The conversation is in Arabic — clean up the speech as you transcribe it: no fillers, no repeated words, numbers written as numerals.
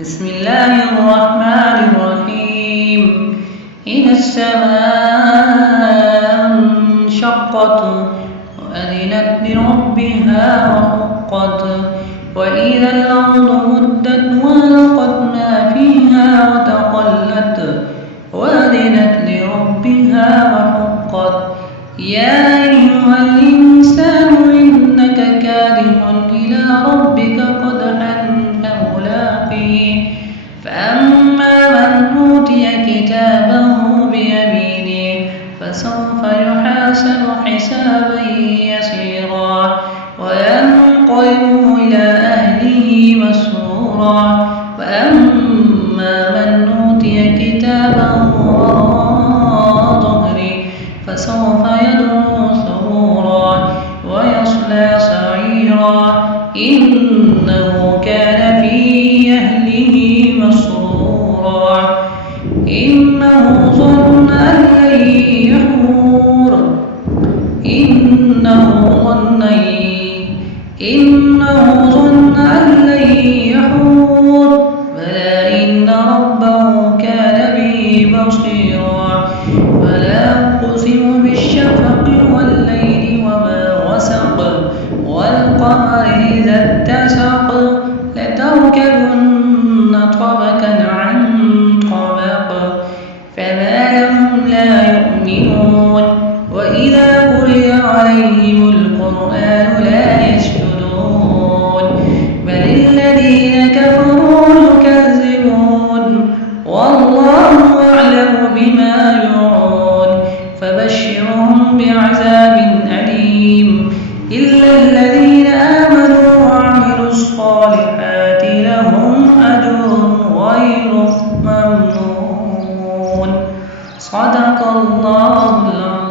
بسم الله الرحمن الرحيم. إذا السماء انشقت وأذنت لربها وحقت وإذا الأرض مدت وألقت ما فيها وتخلت وأذنت لربها وحقت يا أيها الإنسان إنك كادح إلى ربك قدحا فملاقيه فأما من أوتي كتابه بيمينه فسوف يحاسب حسابا يسيرا وينقلب إلى أهله مسرورا وأما من أوتي كتابه وراء ظهره فسوف يدعو ثبورا ويصلى سعيرا إنه كان في أهله مسرورا إنه ظن أن لن يحور إنه ظن أن لن يحور بلى إن ربه كان به بصيرا فلا أقسم بالشفق والليل وما وسق والقمر إذا اتسق لتركبن طبقا عن طبق فما لهم لا يؤمنون وإذا قرئ عليهم القرآن لا يسجدون بل الذين كفروا يكذبون والله أعلم بما يوعون فبشرهم بعذاب أليم إلا الذين آمنوا وعملوا الصالحات لهم أجر غير ممنون. صدق الله العظيم.